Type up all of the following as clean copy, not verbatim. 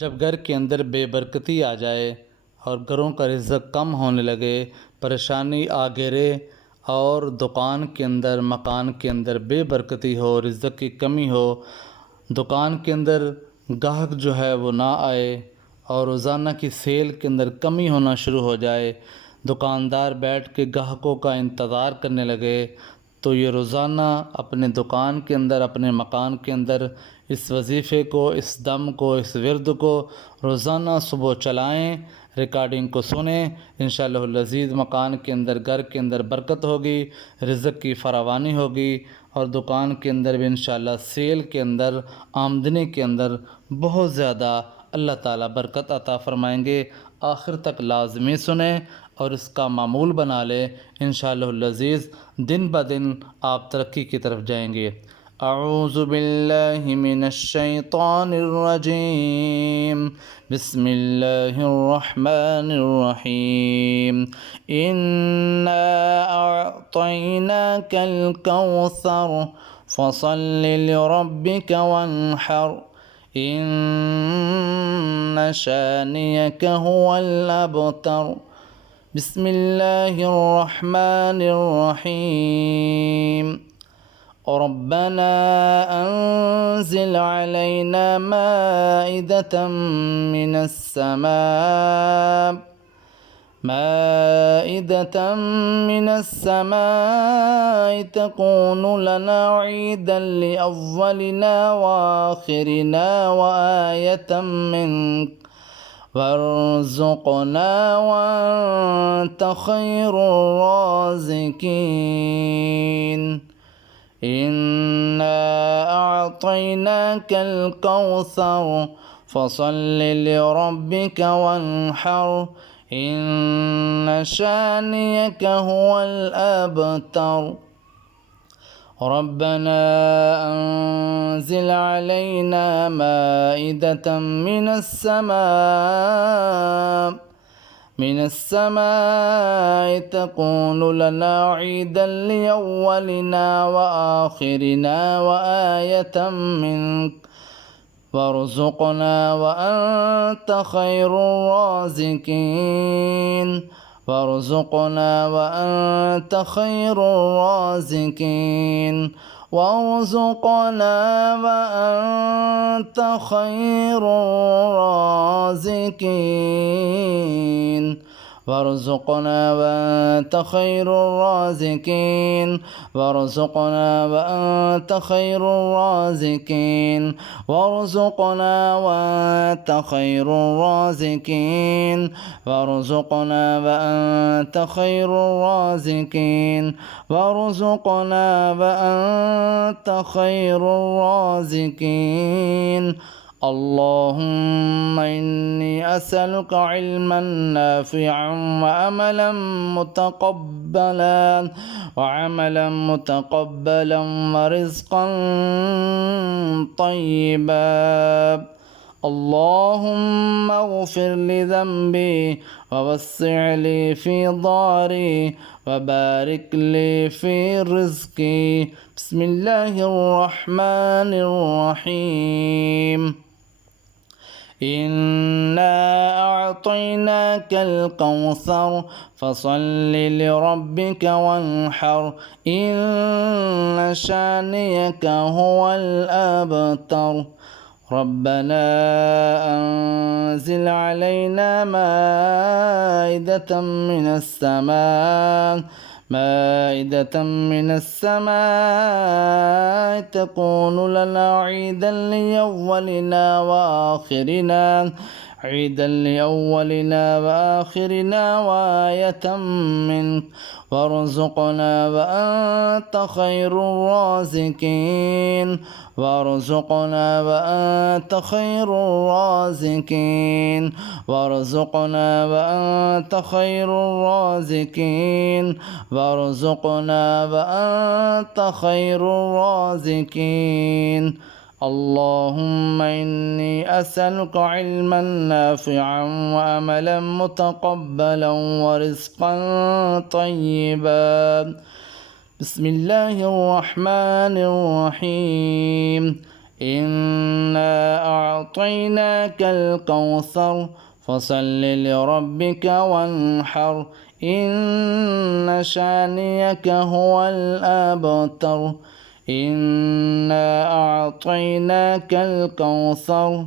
जब घर के अंदर बेबरकती आ जाए और घरों का रिज़्क़ कम होने लगे, परेशानी आ घेरे और दुकान के अंदर, मकान के अंदर बेबरकती हो, रिज़्क़ की कमी हो, दुकान के अंदर गाहक जो है वो ना आए और रोज़ाना की सेल के अंदर कमी होना शुरू हो जाए, दुकानदार बैठ के ग्राहकों का इंतज़ार करने लगे, तो ये रोज़ाना अपने दुकान के अंदर, अपने मकान के अंदर इस वजीफ़े को, इस दम को, इस विर्द को रोज़ाना सुबह चलाएं, रिकॉर्डिंग को सुने। इंशाअल्लाहुल अज़ीज़ मकान के अंदर, घर के अंदर बरकत होगी, रिज़्क़ की फरावानी होगी और दुकान के अंदर भी इंशाअल्लाह सेल के अंदर, आमदनी के अंदर बहुत ज़्यादा अल्लाह ताला बरकत अता फ़रमाएंगे। आखिर तक लाज़मी सुने और इसका मामूल बना लें। इंशाअल्लाहुल अज़ीज़ दिन ब दिन आप तरक्की की तरफ जाएंगे। अऊज़ु बिल्लाहि मिनश्शैतानिर्रजीम। बिस्मिल्लाहिर्रहमानिर्रहीम। इन्ना अअतैनाकल कौसर फसल्लि लिरब्बिका वन्हर इन्न शानियक हुवल अबतर। बिस्मिल्लाहिर्रहमानिर्रहीम। रब्बना अंज़िल अलैना माइदतम मिनस्समाइ तकूनु लना ईदन लिअव्वलिना वआखिरिना वआयतम मिन्क वरज़ुक़ना वअन्त खैरुर राज़िक़ीन। इन्ना अअतैनाकल कौसर फसल्लि लिरब्बिका वन्हर इन्न शानियक हुवल अबतर। रब्बना अंज़िल अलैना माइदतम मिनस्समाइ तकूनु लना ईदन लिअव्वलिना वआखिरिना वआयतम मिन्क वरज़ुक़ना वअन्त खैरुर राज़िक़ीन। वरज़ुक़ना वअन्त खैरुर राज़िक़ीन। वरज़ुक़ना वअन्त खैरुर राज़िक़ीन। वरज़ुक़ना वअन्त खैरुर राज़िक़ीन। वरज़ुक़ना वअन्त खैरुर राज़िक़ीन। वरज़ुक़ना वअन्त खैरुर राज़िक़ीन। वरज़ुक़ना वअन्त खैरुर राज़िक़ीन। वरज़ुक़ना वअन्त खैरुर राज़िक़ीन। अल्लाहुम्मा इन्नी असअलुका इल्मन नाफ़िअन वअमलन मुतक़ब्बलन वरिज़्क़न तय्यिबा। अल्लाहुम्मा अग़फ़िर लि ज़ंबी ववस्सिअ लि फ़ी दारी वबारिक लि फ़ी रिज़्क़ी। बिस्मिल्लाहिर्रहमानिर्रहीम। इन्ना अअतैनाकल कौसर फसल्लि लिरब्बिका वन्हर इन्न शानियक हुवल अबतर। रब्बना अंज़िल अलैना माइदतम मिनस्समाइ तकूनु लना ईदन लिअव्वलिना वआखिरिना वआयतम मिन्क वरज़ुक़ना वअन्त खैरुर राज़िक़ीन। वरज़ुक़ना वअन्त खैरुर राज़िक़ीन। वरज़ुक़ना वअन्त खैरुर राज़िक़ीन। वरज़ुक़ना वअन्त खैरुर राज़िक़ीन। अल्लाहुम्मा इन्नी असअलुका इल्मन नाफ़िअन वअमलन मुतक़ब्बलन वरिज़्क़न तय्यिबा। बिस्मिल्लाहिर्रहमानिर्रहीम। إنا أعطيناك الكوثر فصل لربك وانحر إن شانئك هو الأبتر إنا أعطيناك الكوثر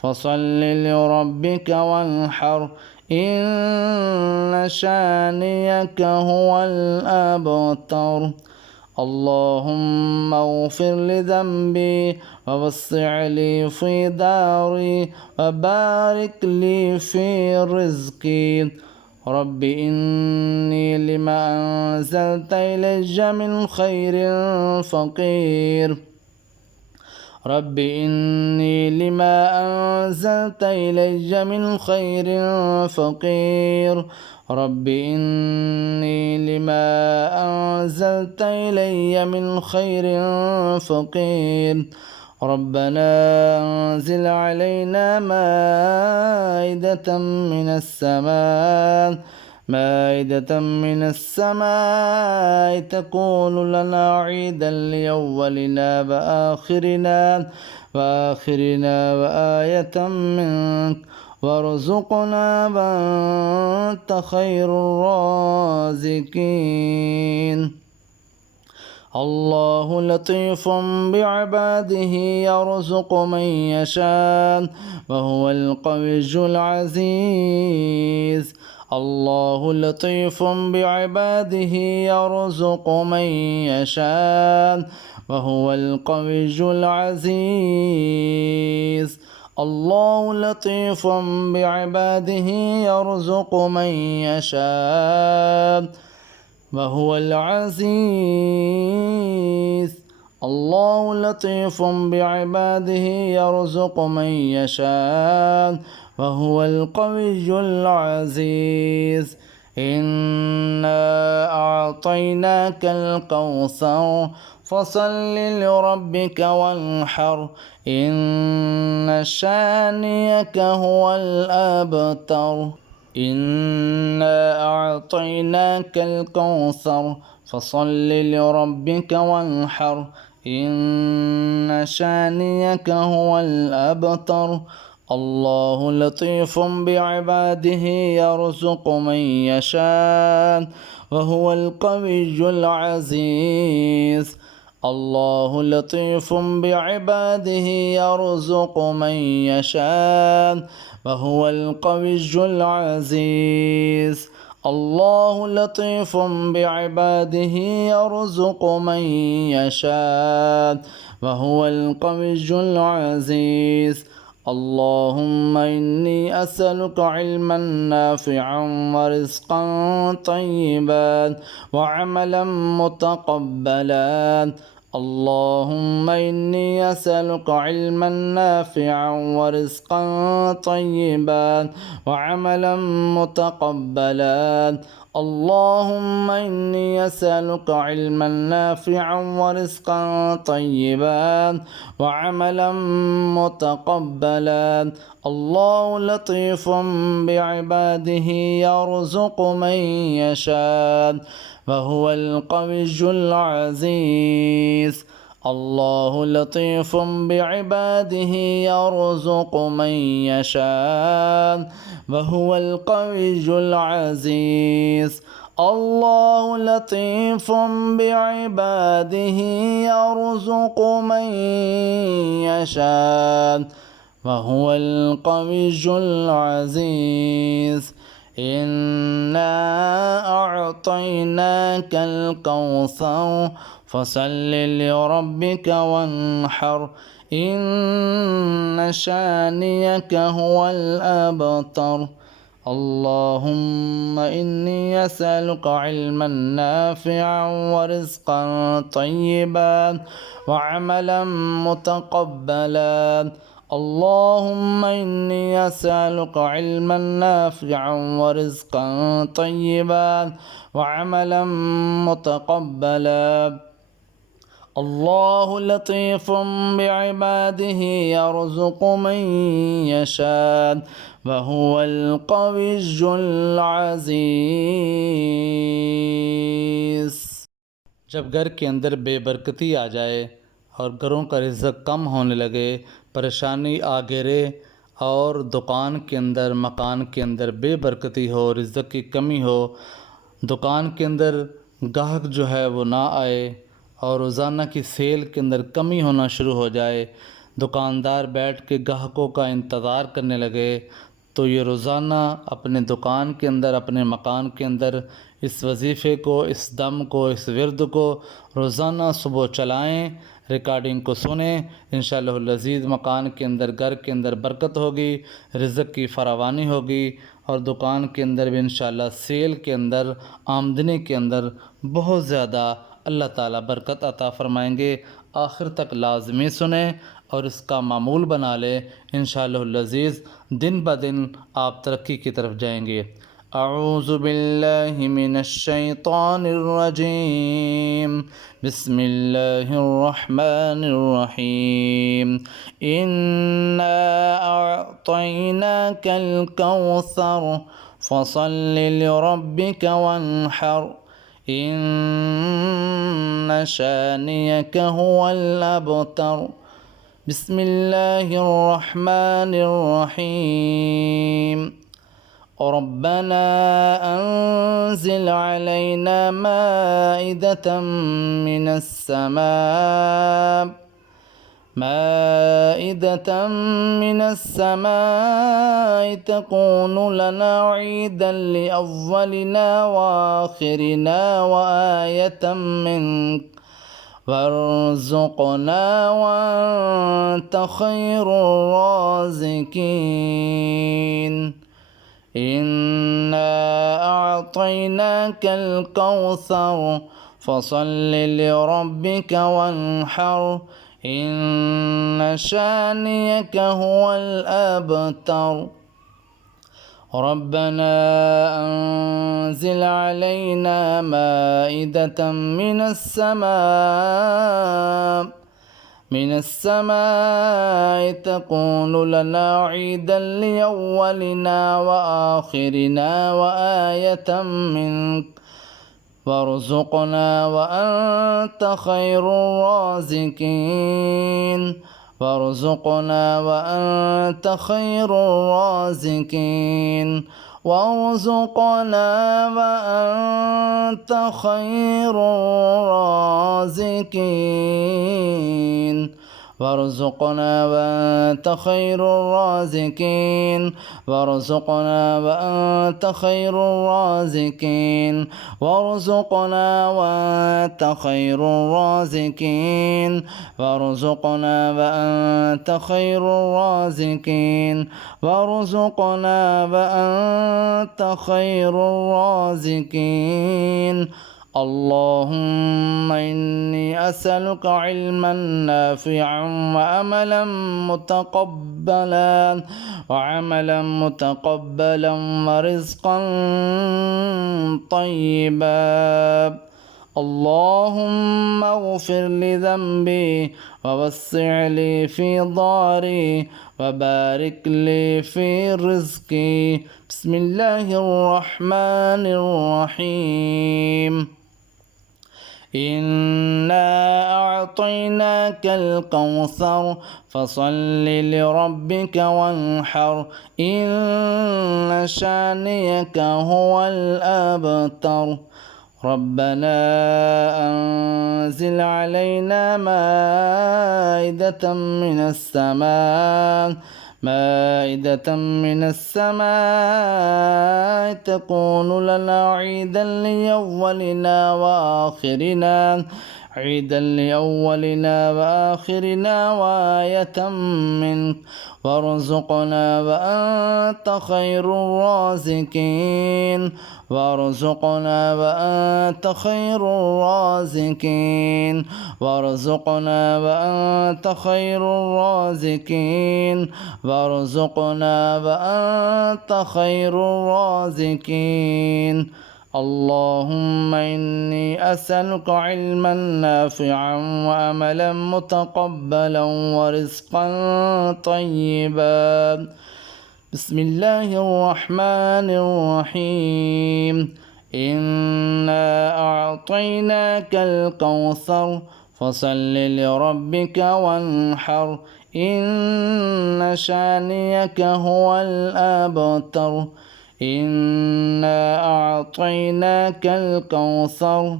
فصل لربك وانحر إن شانئك هو الأبتر اللهم اغفر لذنبي ووسع لي في داري وبارك لي في رزقي رب إني لما أنزلت إلي من خير فقير رب إني لما أنزلت إلي من خير فقير رب إني لما أنزلت إلي من خير فقير ربنا أنزل علينا مائدة من السماء تكون لنا عيدا لأولنا وآخرنا وآية منك وارزقنا وأنت خير الرازقين الله لطيف بعباده يرزق من يشاء وهو القوي العزيز الله لطيف بعباده يرزق من يشاء وهو القوي العزيز الله لطيف بعباده يرزق من يشاء وهو العزيز الله لطيف بعباده يرزق من يشاء وهو القوي العزيز إنا أعطيناك الكوثر فصل لربك وانحر إن شانئك هو الأبتر إنا أعطيناك الكوثر فصل لربك وانحر إن شانئك هو الأبتر الله لطيف بعباده يرزق من يشاء وهو القوي العزيز الله لطيف بعباده يرزق من يشاء وهو القوي العزيز الله لطيف بعباده يرزق من يشاء وهو القوي العزيز اللهم إني أسألك علما نافعا ورزقا طيبا وعملا متقبلا اللهم إني أسألك علما نافعا ورزقا طيبا وعملا متقبلا اللهم إني أسألك علما نافعا ورزقا طيبا وعملا متقبلا الله لطيف بعباده يرزق من يشاء وهو القوي العزيز الله لطيف بعباده يرزق من يشاء وهو القوي العزيز الله لطيف بعباده يرزق من يشاء وهو القوي العزيز إنا أعطيناك الكوثر فصل لربك وانحر إن شانئك هو الأبتر اللهم إني أسألك علما نافعا ورزقا طيبا وعملا متقبلا اللهم إني أسألك علما نافعا ورزقا طيبا وعملا متقبلا الله لطيف بعباده يرزق من يشاء وهو القوي العزيز। जब घर के अंदर बेबरकती आ जाए और घरों का रिज़्क़ कम होने लगे, परेशानी आ गिरे और दुकान के अंदर मकान के अंदर बेबरकती हो, रिज़्क़ की कमी हो, दुकान के अंदर गाहक जो है वो ना आए और रोज़ाना की सेल के अंदर कमी होना शुरू हो जाए, दुकानदार बैठ के ग्राहकों का इंतज़ार करने लगे, तो ये रोज़ाना अपने दुकान के अंदर अपने मकान के अंदर इस वजीफ़े को, इस दम को, इस विर्द को रोज़ाना सुबह चलाएं, रिकॉर्डिंग को सुने। इंशाअल्लाहुल अज़ीज़ मकान के अंदर, घर के अंदर बरकत होगी, रिज़्क़ की फरावानी होगी और दुकान के अंदर भी इंशाअल्लाह सेल के अंदर, आमदनी के अंदर बहुत ज़्यादा अल्लाह ताला बरकत अता फ़रमाएंगे। आखिर तक लाज़मी सुने और इसका मामूल बना ले। इंशाअल्लाहुल अज़ीज़ दिन ब दिन आप तरक्की की तरफ जाएंगे। अऊज़ु बिल्लाहि मिनश शैतानिर रजीम, बिस्मिल्लाहिर रहमानिर रहीम। इन्ना अअतैनाकल कौसर फसल्लि लिरब्बिका वन्हर इन्न शानियक हुवल अबतर। बिस्मिल्लाहिर रहमानिर रहीम। रब्बना अंज़िल अलैना माइदतम मिनस समाइ तकूनु लना ईदन लिअव्वलिना वआखिरिना वआयतम मिन्क वरज़ुक़ना वअन्त खैरुर राज़िक़ीन। इन्ना अअतैनाकल कौसर फसल्लि लिरब्बिका वन्हर इन्न शानियक हुवल अबतर। रब्बना अंज़िल अलैना माइदतम मिनस समाइ तकूनु लना ईदन लिअव्वलिना वआखिरिना वआयतम मिन्क वरज़ुक़ना वअन्त खैरुर राज़िक़ीन। वरज़ुक़ना वअन्त खैरुर राज़िक़ीन। वरज़ुक़ना वअन्त खैरुर राज़िक़ीन। वरज़ुक़ना वअन्त खैरुर राज़िक़ीन। वरज़ुक़ना वअन्त खैरुर राज़िक़ीन। वरज़ुक़ना वअन्त खैरुर राज़िक़ीन। वरज़ुक़ना वअन्त खैरुर राज़िक़ीन। वरज़ुक़ना वअन्त खैरुर राज़िक़ीन। अल्लाहुम्मा इन्नी असअलुका इल्मन नाफ़िअन वअमलन मुतक़ब्बलन वरिज़्क़न तय्यिबा। अल्लाहुम्मा इग़फ़िर लि ज़ंबी ववस्सिअ लि फ़ी दारी वबारिक लि फ़ी रिज़्क़ी। बिस्मिल्लाहिर रहमानिर रहीम। इन्ना अअतैनाकल कौसर फसल्लि लिरब्बिका वन्हर इन्न शानियक हुवल अबतर। रब्बना अंज़िल अलैना माइदतम मिनस समाइ तकूनु लना ईदन लिअव्वलिना वआखिरिना वआयतम मिन्क वरज़ुक़ना वअन्त खैरुर राज़िक़ीन। वरज़ुक़ना वअन्त खैरुर राज़िक़ीन। वरज़ुक़ना वअन्त खैरुर राज़िक़ीन। वरज़ुक़ना वअन्त खैरुर राज़िक़ीन। अल्लाहुम्मा इन्नी असअलुका इल्मन नाफ़िअन वअमलन मुतक़ब्बलन वरिज़्क़न तय्यिबा। बिस्मिल्लाहिर रहमानिर रहीम। इन्ना अअतैनाकल कौसर فصل لربك وانحر إن شانيك هو الأبتر إنا أعطيناك الكوثر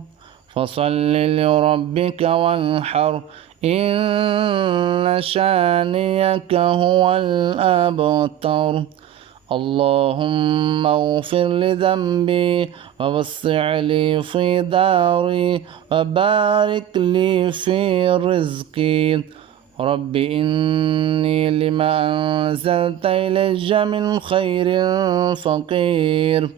فصل لربك وانحر إن شانيك هو الأبتر اللهم اغفر لذنبي ووسع لي في داري وبارك لي في رزقي رب إني لما أنزلت إلي من خير فقير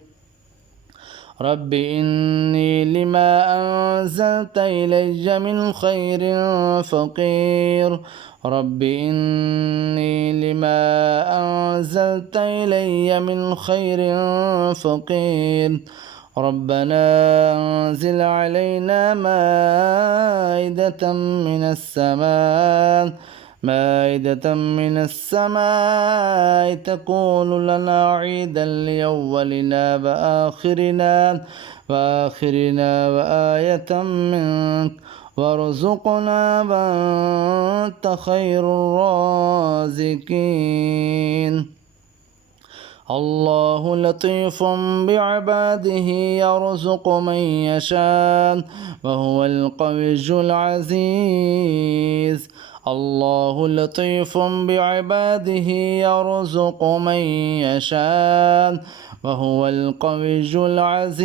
رب إني لما أنزلت إلي من خير فقير رب إني لما أنزلت إلي من خير فقير ربنا أنزل علينا مائدة من السماء تكون لنا عيدا لأولنا وآخرنا وآية منك وارزقنا وأنت خير الرازقين الله لطيف بعباده يرزق من يشاء وهو القوي العزيز الله لطيف بعباده يرزق من يشاء وهو القوي العزيز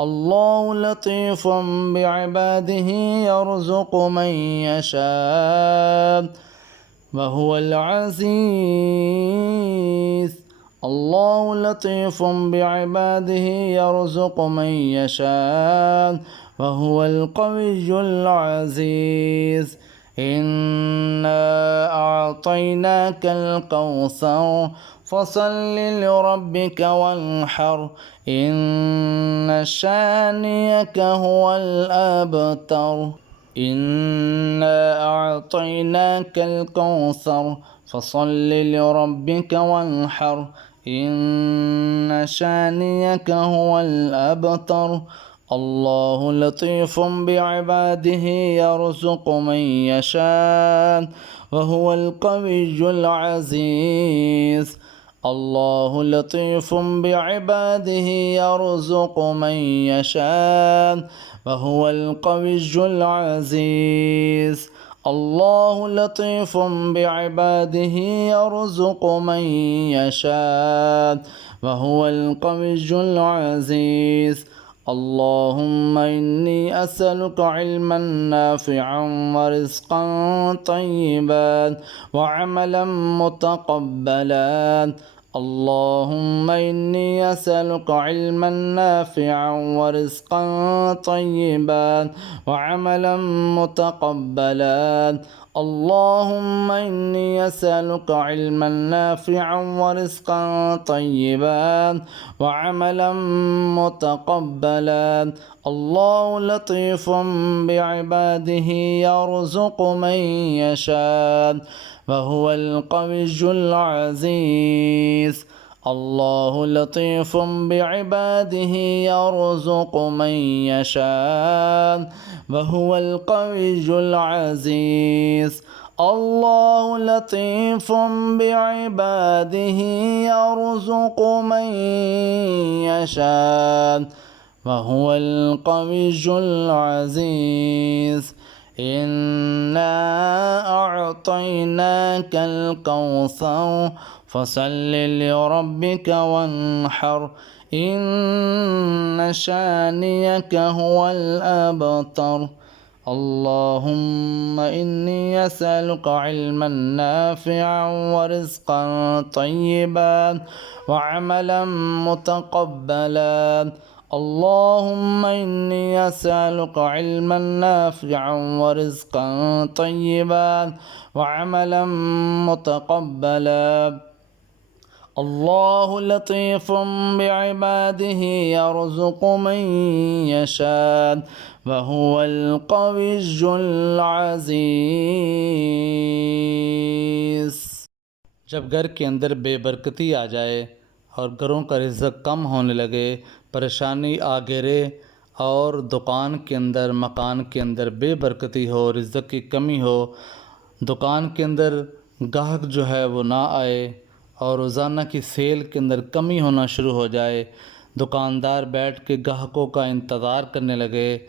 الله لطيف بعباده يرزق من يشاء وهو العزيز الله لطيف بعباده يرزق من يشاء وهو القوي العزيز إنا أعطيناك الكوثر فصل لربك وانحر إن شانيك هو الأبتر إنا أعطيناك الكوثر فصل لربك وانحر إن شانيك هو الأبتر الله لطيف بعباده يرزق من يشاء وهو القوي العزيز الله لطيف بعباده يرزق من يشاء وهو القوي العزيز الله لطيف بعباده يرزق من يشاء وهو القوي العزيز اللهم إني أسألك علما نافعا ورزقا طيبا وعملا متقبلا اللهم إني أسألك علما نافعا ورزقا طيبا وعملا متقبلا اللهم إني أسألك علما نافعا ورزقا طيبا وعملا متقبلا الله لطيف بعباده يرزق من يشاء وهو القوي العزيز الله لطيف بعباده يرزق من يشاء وهو القوي العزيز الله لطيف بعباده يرزق من يشاء وهو القوي العزيز إنا أعطيناك الكوثر فصل لربك وانحر إن شانيك هو الأبتر اللهم إني أسألك علما نافعا ورزقا طيبا وعملا متقبلا اللهم إني أسألك علما نافعا ورزقا طيبا وعملا متقبلا الله لطيف بعباده يرزق من يشاء وهو القوي العزيز जब घर के अंदर बेबरकती आ जाए और घरों का रिज़्क़ कम होने लगे, परेशानी आ गिरे और दुकान के अंदर मकान के अंदर बेबरकती हो, रिज़्क़ की कमी हो, दुकान के अंदर गाहक जो है वो ना आए और रोज़ाना की सेल के अंदर कमी होना शुरू हो जाए, दुकानदार बैठ के ग्राहकों का इंतज़ार करने लगे,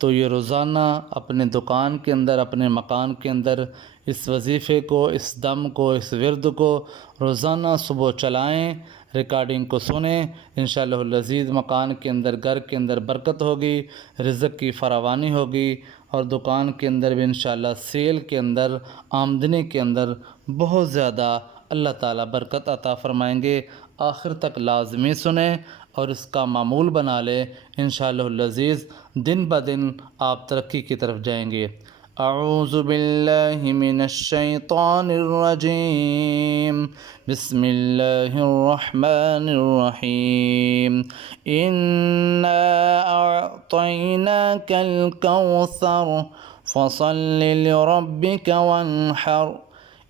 तो ये रोज़ाना अपने दुकान के अंदर, अपने मकान के अंदर इस वजीफ़े को, इस दम को, इस विर्द को रोज़ाना सुबह चलाएं, रिकॉर्डिंग को सुने। इंशाअल्लाहुल अज़ीज़ मकान के अंदर, घर के अंदर बरकत होगी, रिज़्क़ की फरावानी होगी और दुकान के अंदर भी इंशाअल्लाह सेल के अंदर, आमदनी के अंदर बहुत ज़्यादा अल्लाह ताला बरकत अता फ़रमाएंगे। आखिर तक लाज़मी सुने और इसका मामूल बना ले। इंशाअल्लाहुल अज़ीज़ दिन ब दिन आप तरक्की की तरफ जाएंगे। अऊज़ु बिल्लाहि मिनश शैतानिर रजीम। बिस्मिल्लाहिर रहमानिर रहीम। इन्ना अअतैनाकल कौसर फसल्लि लिरब्बिका वन्हर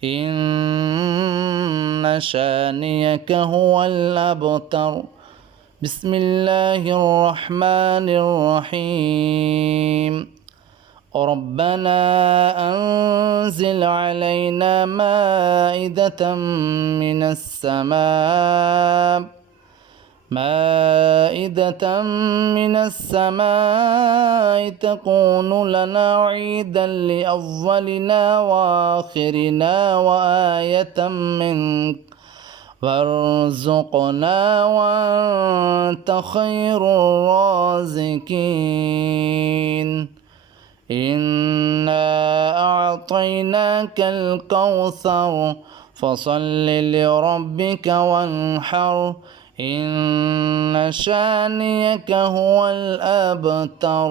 इन्न शानियक हुवल अबतर। बिस्मिल्लाहिर रहमानिर रहीम। रब्बना अंज़िल अलैना माइदतम मिनस समाइ तकूनु लना ईदन लिअव्वलिना वआखिरिना वआयतम मिन्क वरज़ुक़ना वअन्त खैरुर राज़िक़ीन। इन्ना अअतैनाकल कौसर फसल्लि लिरब्बिका वन्हर इन्न शानियक हुवल अबतर।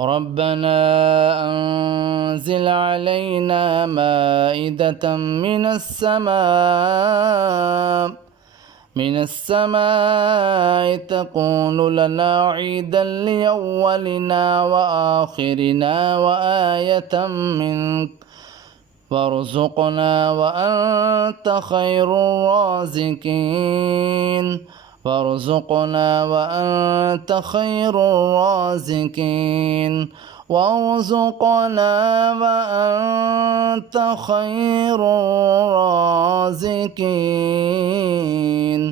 रब्बना अंज़िल अलैना माइदतम मिनस समाइ तकूनु लना ईदन लिअव्वलिना वआखिरिना वआयतम मिन्क वरज़ुक़ना वअन्त खैरुर राज़िक़ीन। वरज़ुक़ना वअन्त खैरुर राज़िक़ीन। वरज़ुक़ना वअन्त खैरुर राज़िक़ीन।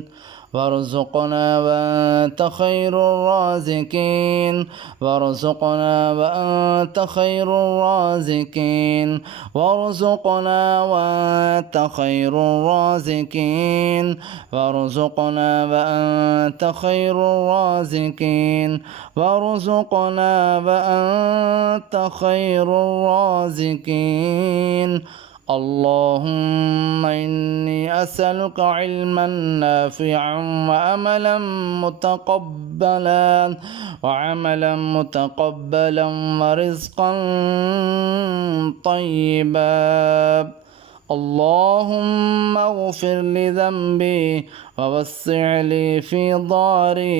वरज़ुक़ना वअन्त खैरुर राज़िक़ीन। वरज़ुक़ना वअन्त खैरुर राज़िक़ीन। वरज़ुक़ना वअन्त खैरुर राज़िक़ीन। वरज़ुक़ना वअन्त खैरुर राज़िक़ीन। वरज़ुक़ना वअन्त खैरुर राज़िक़ीन। अल्लाहुम्मा इन्नी असअलुका इल्मन नाफ़िअन वअमलन वरिज़्क़न तय्यिबा। अल्लाहुम्मा अग़फ़िर लि ज़ंबी ववस्सिअ लि फ़ी दारी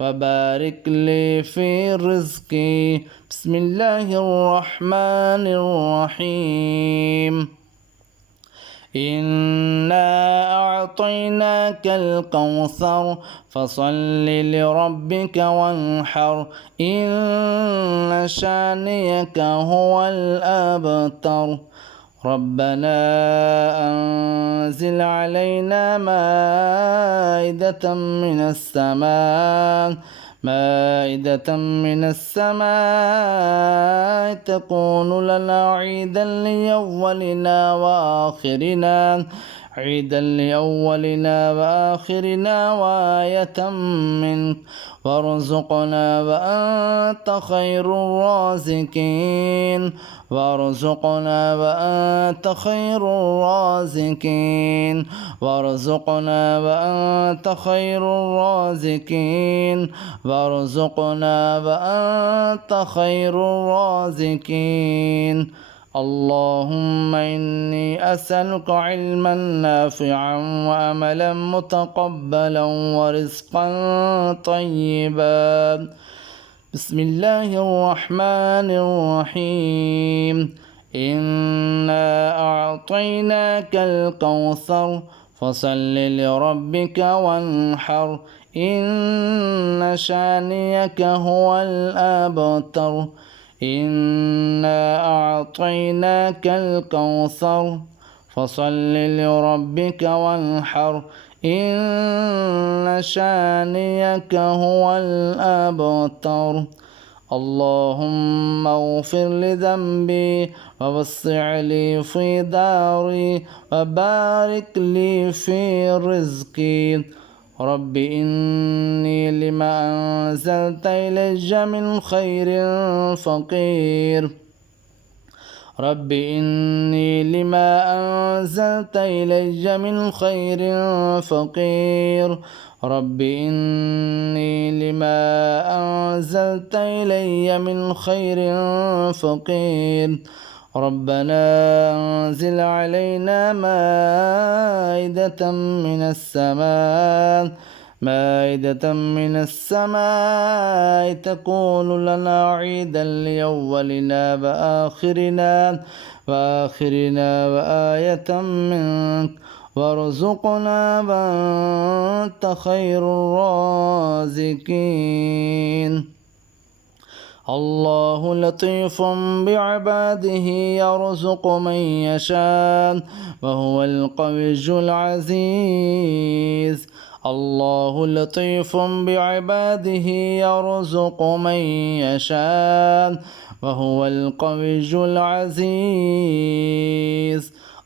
वबारिक लि फ़ी रिज़्क़ी। बिस्मिल्लाहिर रहमानिर रहीम। इन्ना अअतैनाकल कौसर फसल्लि लिरब्बिका वन्हर इन्न शानियक हुवल अबतर। रब्बना अंज़िल अलैना माइदतम मिनस समाइ तकूनु लना ईदन लिअव्वलिना वआखिरिना वआयतम मिन्क वरज़ुक़ना वअन्त खैरुर राज़िक़ीन। वरज़ुक़ना वअन्त खैरुर राज़िक़ीन। वरज़ुक़ना वअन्त खैरुर राज़िक़ीन। वरज़ुक़ना वअन्त खैरुर राज़िक़ीन। अल्लाहुम्मा इन्नी असअलुका इल्मन नाफ़िअन वअमलन मुतक़ब्बलन वरिज़्क़न तय्यिबा। बिस्मिल्लाहिर रहमानिर रहीम। इन्ना अअतैनाकल कौसर फसल्लि लिरब्बिका वन्हर إن شانئك هو الأبتر إنا أعطيناك الكوثر فصل لربك وانحر إن شانئك هو الأبتر اللهم اغفر لذنبي ووسع لي في داري وبارك لي في رزقي رب إني لما أنزلت إلي من خير فقير رب إني لما أنزلت إلي من خير فقير رب إني لما أنزلت إلي من خير فقير ربنا أنزل علينا مائدة من السماء تكون لنا عيدا لأولنا وآخرنا وآية منك وارزقنا وأنت خير الرازقين الله لطيف بعباده يرزق من يشاء وهو القوي العزيز الله لطيف بعباده يرزق من يشاء وهو القوي العزيز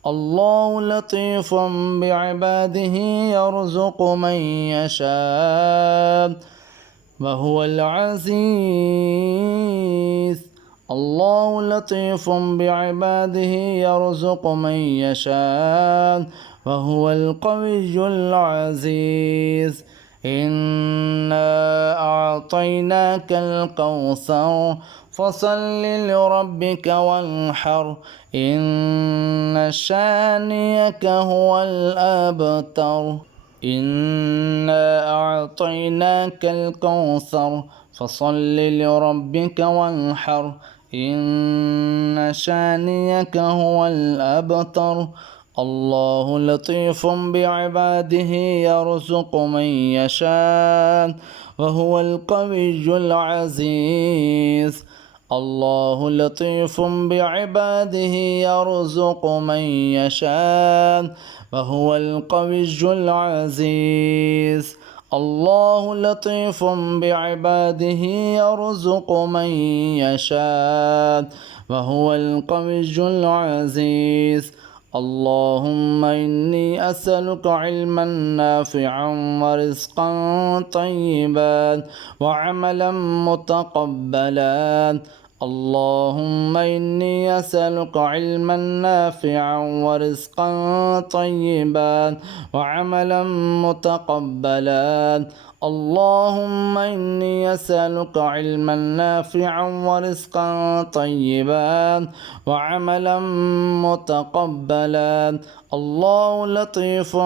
الله لطيف بعباده يرزق من يشاء وهو العزيز الله لطيف بعباده يرزق من يشاء وهو القوي العزيز إنا أعطيناك الكوثر فصل لربك وانحر إن شانئك هو الأبتر إنا أعطيناك الكوثر فصل لربك وانحر إن شانئك هو الأبتر الله لطيف بعباده يرزق من يشاء وهو القوي العزيز الله لطيف بعباده يرزق من يشاء وهو القوي العزيز الله لطيف بعباده يرزق من يشاء وهو القوي العزيز اللهم إني أسألك علما نافعا ورزقا طيبا وعملا متقبلا اللهم إني أسألك علما نافعا ورزقا طيبا وعملا متقبلا اللهم إني أسألك علما نافعا ورزقا طيبا وعملا متقبلا الله لطيف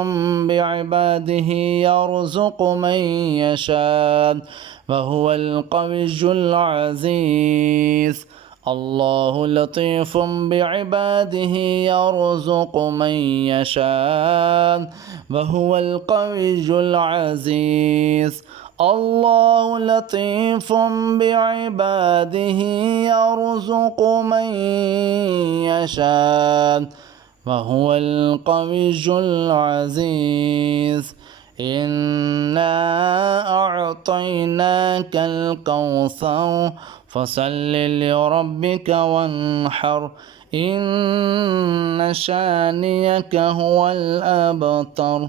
بعباده يرزق من يشاء وهو القوي العزيز الله لطيف بعباده يرزق من يشاء وهو القوي العزيز الله لطيف بعباده يرزق من يشاء وهو القوي العزيز إنا أعطيناك الكوثر فصل لربك وانحر إن شانئك هو الأبتر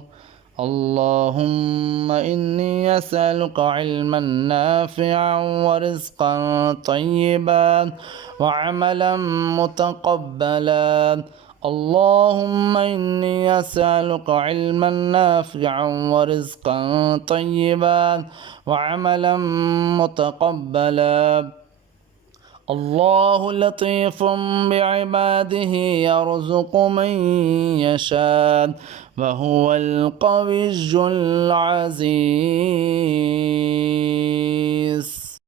اللهم إني أسألك علما نافعا ورزقا طيبا وعملا متقبلا اللهم إني أسألك علما نافعا ورزقا طيبا وعملا متقبلا الله لطيف بعباده يرزق من يشاء وهو القوي العزيز